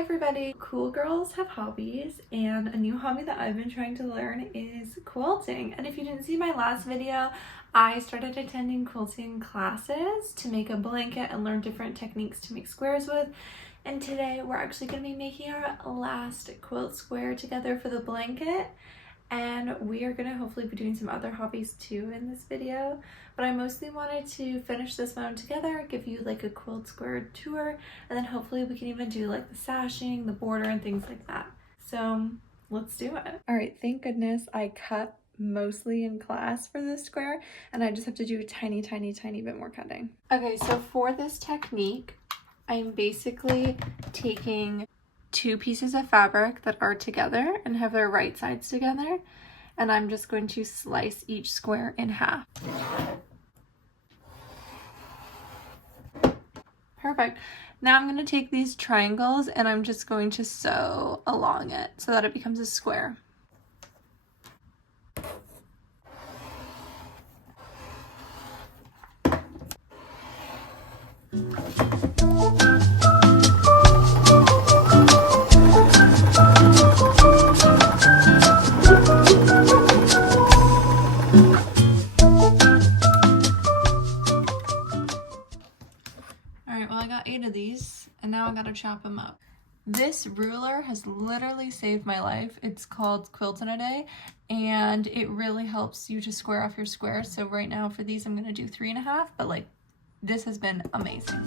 Hi everybody! Cool girls have hobbies, and a new hobby that I've been trying to learn is quilting. And if you didn't see my last video, I started attending quilting classes to make a blanket and learn different techniques to make squares with. And today we're actually going to be making our last quilt square together for the blanket. And we are going to hopefully be doing some other hobbies too in this video, but I mostly wanted to finish this one together, give you like a quilt square tour, and then hopefully we can even do like the sashing, the border, and things like that. So let's do it. All right, thank goodness I cut mostly in class for this square, and I just have to do a tiny bit more cutting. Okay, so for this technique, I'm basically taking two pieces of fabric that are together and have their right sides together, and I'm just going to slice each square in half. Perfect. Now I'm going to take these triangles and I'm just going to sew along it so that it becomes a square. And now I gotta chop them up. This ruler has literally saved my life. It's called Quilt in a Day, and it really helps you to square off your squares. So right now for these I'm gonna do 3.5, but like this has been amazing.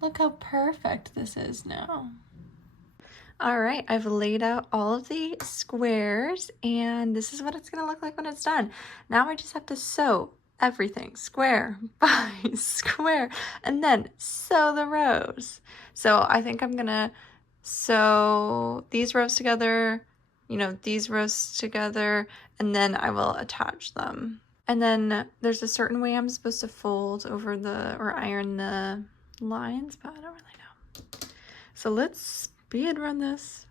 Look how perfect this is now. All right, I've laid out all of the squares, and this is what it's gonna look like when it's done. Now I just have to sew everything square by square, and then sew the rows. So I think I'm gonna sew these rows together, you know, these rows together, and then I will attach them. And then there's a certain way I'm supposed to fold over or iron the lines, but I don't really know. So let's speed run this.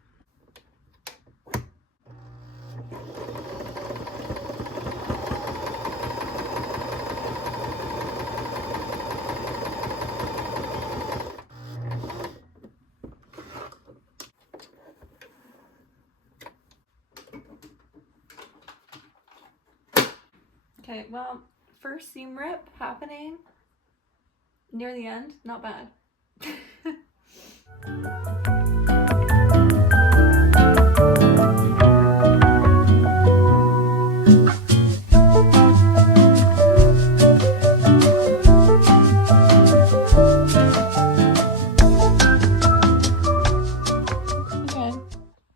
Okay, well, first seam rip happening near the end, not bad. Okay,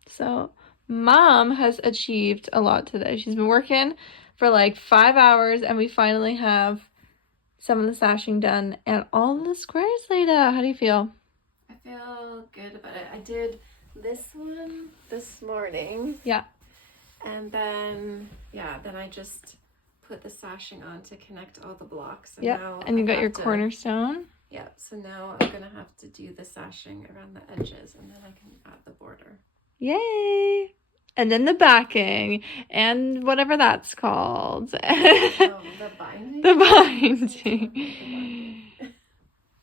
so Mom has achieved a lot today. She's been working for like 5 hours, and we finally have some of the sashing done and all the squares laid out. How do you feel? I feel good about it. I did this one this morning. Yeah. And then, then I just put the sashing on to connect all the blocks. And yeah, and you got your cornerstone. Yeah, so now I'm going to have to do the sashing around the edges, and then I can add the border. Yay! And then the backing and whatever that's called. The binding? The binding.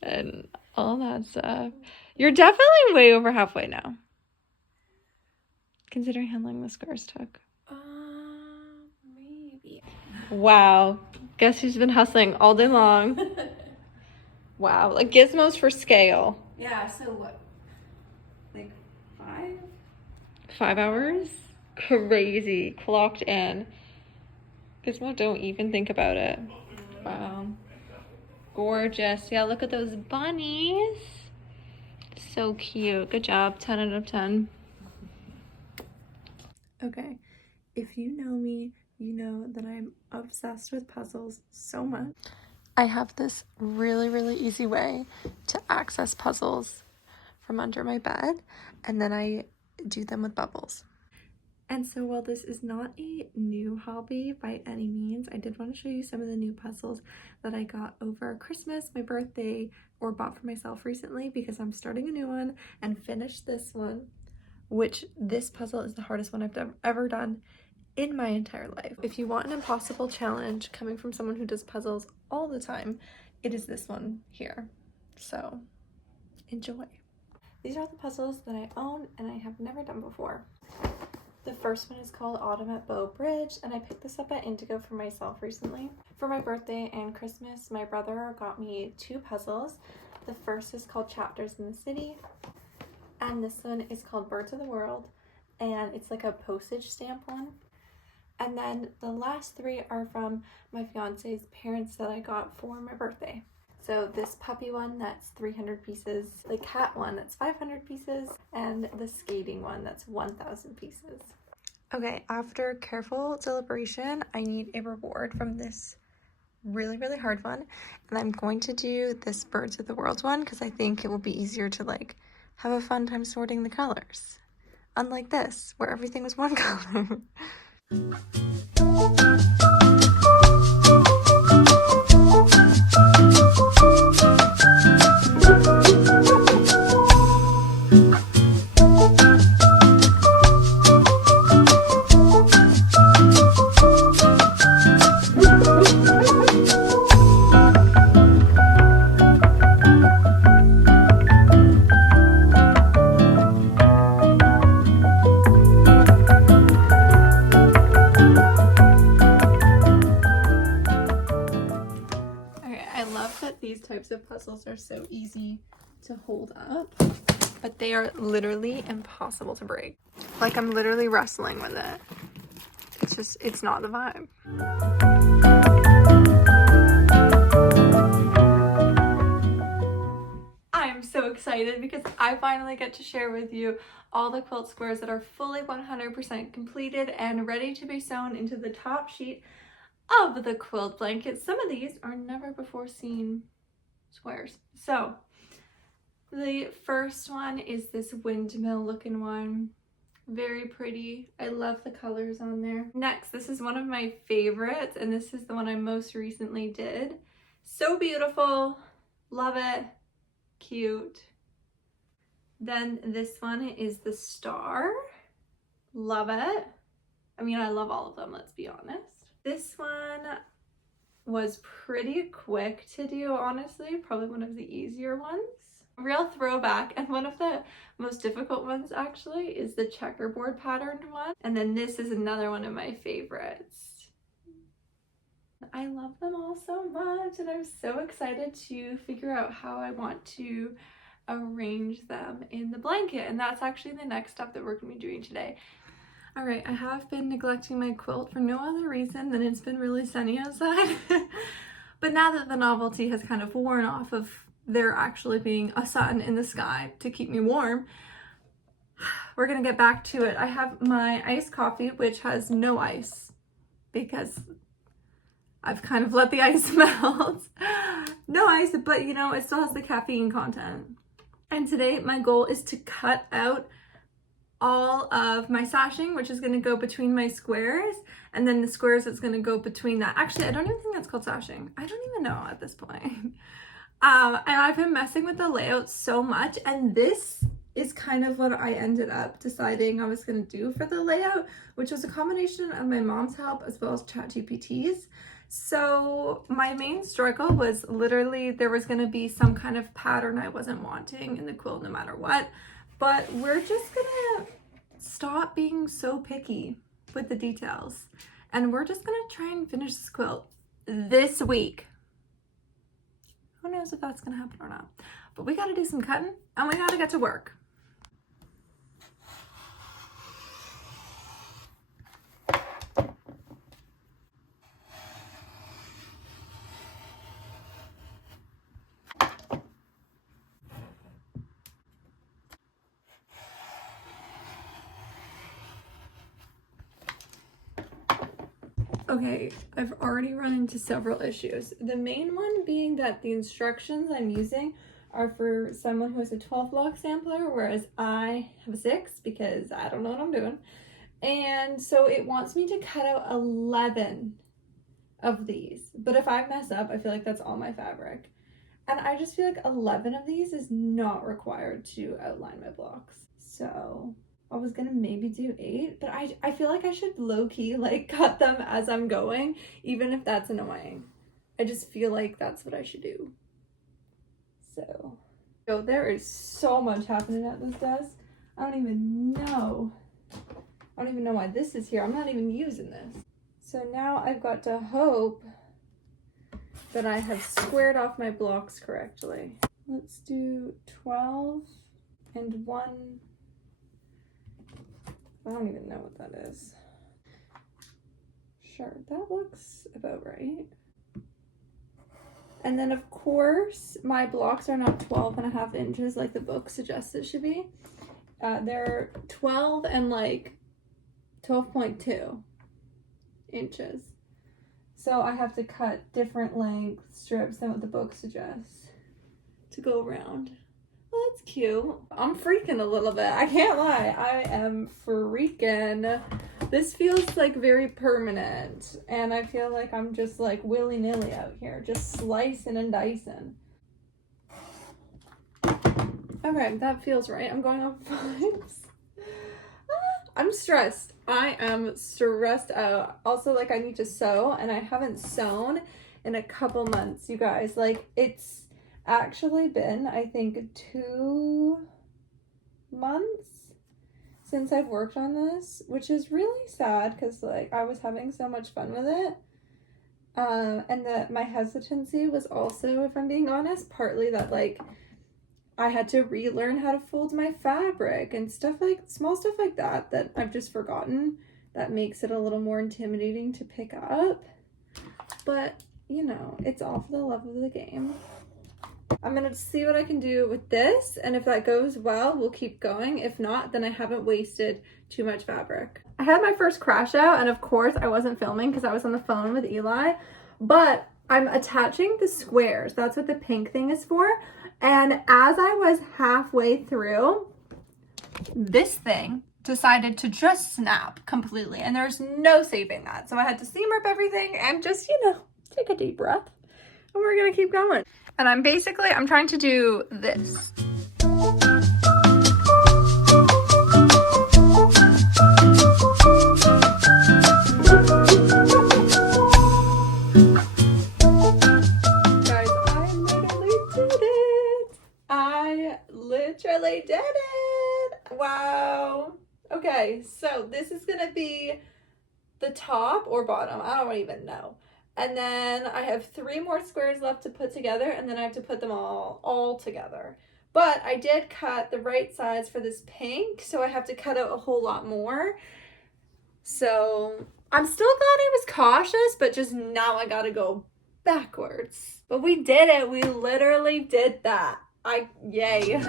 And all that stuff. You're definitely way over halfway now, considering how long the squares took. Maybe. Wow. Guess who's been hustling all day long? Wow. Like gizmos for scale. Yeah, so what? Like 5? 5 hours? Crazy. Clocked in. Gizmo, don't even think about it. Wow. Gorgeous. Yeah, look at those bunnies. So cute. Good job. 10 out of 10. Okay. If you know me, you know that I'm obsessed with puzzles so much. I have this really easy way to access puzzles from under my bed, and then I do them with bubbles. And so while this is not a new hobby by any means, I did want to show you some of the new puzzles that I got over Christmas, my birthday, or bought for myself recently, because I'm starting a new one and finished this one, which this puzzle is the hardest one I've ever done in my entire life. If you want an impossible challenge coming from someone who does puzzles all the time, it is this one here. So enjoy. These are the puzzles that I own and I have never done before. The first one is called Autumn at Bow Bridge, and I picked this up at Indigo for myself recently. For my birthday and Christmas, my brother got me 2 puzzles. The first is called Chapters in the City, and this one is called Birds of the World, and it's like a postage stamp one. And then the last 3 are from my fiance's parents that I got for my birthday. So this puppy one, that's 300 pieces, the cat one, that's 500 pieces, and the skating one, that's 1,000 pieces. Okay, after careful deliberation, I need a reward from this really hard one, and I'm going to do this Birds of the World one because I think it will be easier to like have a fun time sorting the colors. Unlike this, where everything was one color. These types of puzzles are so easy to hold up, but they are literally impossible to break. Like, I'm literally wrestling with it. It's not the vibe. I'm so excited because I finally get to share with you all the quilt squares that are fully 100% completed and ready to be sewn into the top sheet of the quilt blanket. Some of these are never before seen squares. So the first one is this windmill looking one. Very pretty. I love the colors on there. Next, this is one of my favorites, and this is the one I most recently did. So beautiful. Love it. Cute. Then this one is the star. Love it. I mean, I love all of them, let's be honest. This one was pretty quick to do, honestly. Probably one of the easier ones. Real throwback, and one of the most difficult ones actually is the checkerboard patterned one. And then this is another one of my favorites. I love them all so much, and I'm so excited to figure out how I want to arrange them in the blanket, and that's actually the next step that we're going to be doing today. All right, I have been neglecting my quilt for no other reason than it's been really sunny outside. But now that the novelty has kind of worn off of there actually being a sun in the sky to keep me warm, we're gonna get back to it. I have my iced coffee, which has no ice because I've kind of let the ice melt. No ice, but you know, it still has the caffeine content. And today my goal is to cut out all of my sashing, which is going to go between my squares, and then the squares that's going to go between that. Actually, I don't even think that's called sashing. I don't even know at this point. And I've been messing with the layout so much, and this is kind of what I ended up deciding I was going to do for the layout, which was a combination of my mom's help as well as ChatGPT's. So my main struggle was literally there was going to be some kind of pattern I wasn't wanting in the quilt no matter what. But we're just gonna stop being so picky with the details, and we're just gonna try and finish this quilt this week. Who knows if that's gonna happen or not, but we gotta do some cutting and we gotta get to work. Okay, I've already run into several issues. The main one being that the instructions I'm using are for someone who has a 12 block sampler, whereas I have a 6 because I don't know what I'm doing. And so it wants me to cut out 11 of these. But if I mess up, I feel like that's all my fabric. And I just feel like 11 of these is not required to outline my blocks. So I was gonna maybe do 8, but I feel like I should low-key like cut them as I'm going, even if that's annoying. I just feel like that's what I should do. So there is so much happening at this desk. I don't even know why this is here. I'm not even using this. So now I've got to hope that I have squared off my blocks correctly. Let's do 12 and 1. I don't even know what that is. Sure, that looks about right. And then of course, my blocks are not 12.5 inches like the book suggests it should be. They're 12 and like 12.2 inches. So I have to cut different length strips than what the book suggests to go around. Well, that's cute. I'm freaking a little bit. I can't lie. I am freaking. This feels like very permanent. And I feel like I'm just like willy-nilly out here. Just slicing and dicing. Okay, that feels right. I'm going off vibes. I'm stressed. I am stressed out. Also, like, I need to sew, and I haven't sewn in a couple months, you guys. Like, it's actually been, I think, 2 months since I've worked on this, which is really sad because, like, I was having so much fun with it. And that my hesitancy was also, if I'm being honest, partly that, like, I had to relearn how to fold my fabric and stuff like, small stuff like that I've just forgotten. That makes it a little more intimidating to pick up. But, you know, it's all for the love of the game. I'm gonna see what I can do with this, and if that goes well, we'll keep going. If not, then I haven't wasted too much fabric. I had my first crash out, and of course I wasn't filming because I was on the phone with Eli, but I'm attaching the squares. That's what the pink thing is for. And as I was halfway through, this thing decided to just snap completely, and there's no saving that. So I had to seam rip everything and just, you know, take a deep breath, and we're gonna keep going. And I'm trying to do this. Literally did it. Wow. Okay, so this is gonna be the top or bottom, I don't even know. And then I have 3 more squares left to put together, and then I have to put them all together. But I did cut the right size for this pink, so I have to cut out a whole lot more. So I'm still glad I was cautious, but just now I gotta go backwards. But we did it. We literally did that. Yay.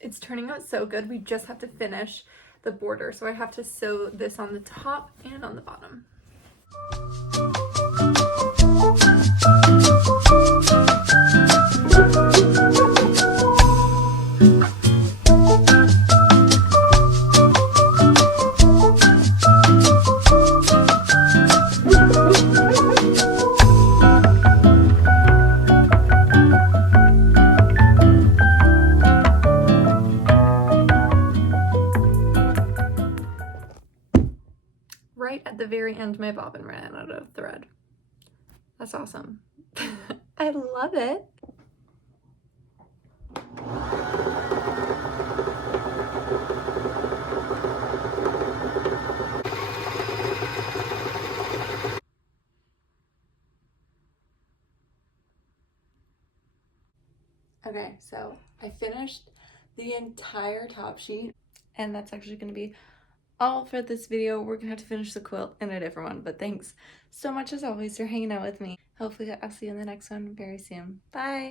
It's turning out so good. We just have to finish the border. So I have to sew this on the top and on the bottom. very end, my bobbin ran out of thread. That's awesome. I love it. Okay, so I finished the entire top sheet, and that's actually going to be all for this video. We're gonna have to finish the quilt in a different one, but thanks so much as always for hanging out with me. Hopefully I'll see you in the next one very soon. Bye!